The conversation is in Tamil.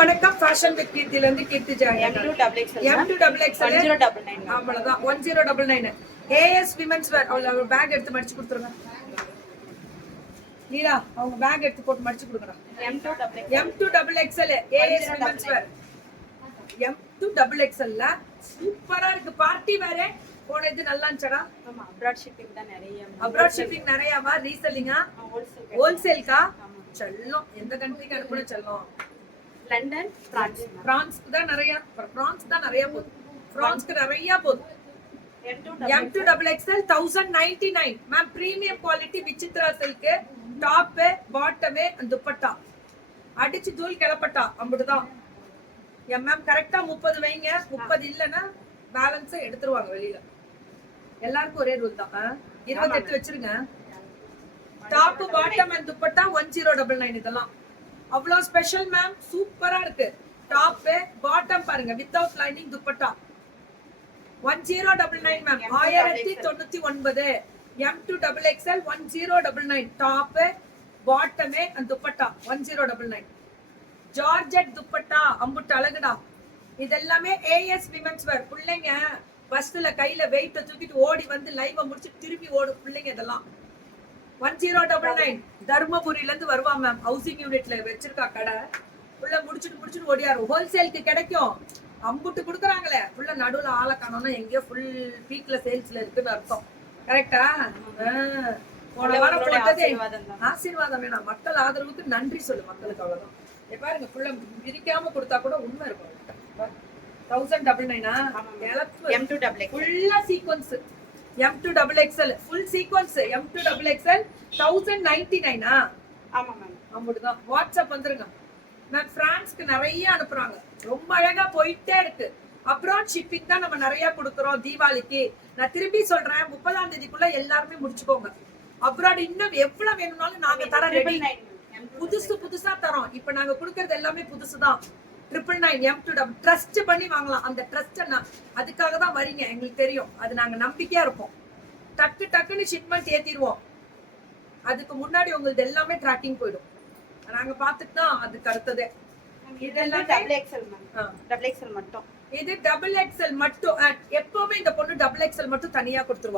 வணக்கம் ஃபேஷன் வித் கீர்த்தில இருந்து கீர்த்தி ஜாய் M2XXL அவ்வளவுதான் 1099 AS விமென்ஸ் வேர் அவங்க பேக் எடுத்து மடிச்சு கொடுத்துருங்க நீலா அவங்க பேக் எடுத்து போட்டு மடிச்சு கொடுங்கடா M2XXL AS விமென்ஸ் வேர் M2XXL ல சூப்பரா இருக்கு பார்ட்டி வேர் போனது நல்லா இருந்துச்சடா ஆமா அப்ராட் ஷிப்பிங் நிறையவா ரீசெல்லிங்கா ஹோல்சேல்கா செல்லம் எந்த கண்ட்ரிக்கு அனுப்புன செல்லம் லண்டன் பிரான்ஸ்க்கு தான் நிறைய போகுது பிரான்ஸ்க்கு நிறைய போகுது M2XXL 1099 ma'am premium quality Vichitra silk top bottom dupatta அடிச்சு தூள் கிளப்பட்டா அப்படிதான் மேம் கரெக்டா 30 வைங்க 30 இல்லனா பேலன்ஸ் எடுத்துருவாங்க வெளியில எல்லாருக்கும் ஒரே ரூல் தான் 28 வச்சிருங்க டாப் பாட்டம் அண்ட் துப்பட்டா 1099 இதெல்லாம் அவ்வளவு ஸ்பெஷல் மேம் சூப்பரா இருக்கு டாப் பாட்டம் பாருங்க without lining dupatta 1099 ma'am 1099 M2XXL 1099 top bottom and dupatta 1099 georgette dupatta அம்புட்டு அழகுடா இதெல்லாமே AS விமென்ஸ் வேர் பிள்ளைங்க பஸ்ல கையில வெயிட்ட தூக்கிட்டு ஓடி வந்து லைவ முடிச்சு திருப்பி ஓடும் பிள்ளைங்க இதெல்லாம் 1099 தர்மபுரியில இருந்து வருவா மேம் ஹவுசிங் யூனிட்ல வச்சிருக்கா கடை புள்ள முடிச்சுட்டு ஓடியாரு ஹோல்சேலுக்கு கிடைக்கும் அம்புட்டு குடுக்குறாங்களே புள்ள நடுவுல ஆளை காணோம்னா எங்கேயோ ஃபுல் பீக்ல சேல்ஸ்ல இருக்குன்னு அர்த்தம் கரெக்டா போன வாரம் போட்டதே ஆசீர்வாதம் வேணாம் மக்கள் ஆதரவுக்கு நன்றி சொல்லு மக்களுக்கு அவ்வளவுதான் பாருங்க புள்ள பிரிக்காம கொடுத்தா கூட உண்மை இருக்கும் 1099 ஃபுல்லா sequence M2XXL full sequence M2XXL 1099 ஆமா மேம் அம்புட்டுதான் வாட்ஸ்அப் வந்துருங்க மேம் பிரான்ஸ்க்கு நிறைய அனுப்புறாங்க ரொம்ப அழகா போயிட்டே இருக்கு அப்ராட் ஷிப்பிங் தான் நம்ம நிறைய கொடுக்குறோம் தீபாவளிக்கு நான் திரும்பி சொல்றேன் 30ஆம் தேதிக்குள்ள எல்லாருமே முடிச்சுக்கோங்க அப்ராட் இன்னும் எவ்வளவு வேணும்னாலும் நாங்க தர ரெடி புதுசா தரோம் இப்ப நாங்க கொடுக்கறது எல்லாமே புதுசுதான் 999 M2 ட்ரஸ்ட் பண்ணி வாங்கலாம் அந்த ட்ரஸ்ட் அதுக்காக தான் வரீங்க எங்களுக்கு தெரியும் அது நாங்க நம்பிக்கையா இருப்போம் டக்குன்னு ஷிப்மெண்ட் ஏத்திடுவோம் அதுக்கு முன்னாடி உங்களுக்கு எல்லாமே ட்ராக்கிங் போயிடும் நாங்க பார்த்துட்டு தான் அதுக்கு அடுத்ததே இதெல்லாம் XXL மட்டும் இது XXL மட்டும் எப்பவுமே இந்த பொண்ணு XXL மட்டும் தனியா கொடுத்துருவா